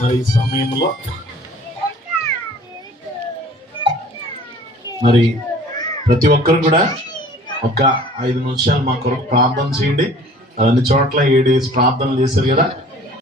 మరి ఈ సమయంలో మరి ప్రతి ఒక్కరు కూడా ఒక 5 నిమిషాలు మా కొరకు ప్రార్థన చేయండి. అన్ని చోట్ల 7 ప్రార్థనలు చేశారు కదా.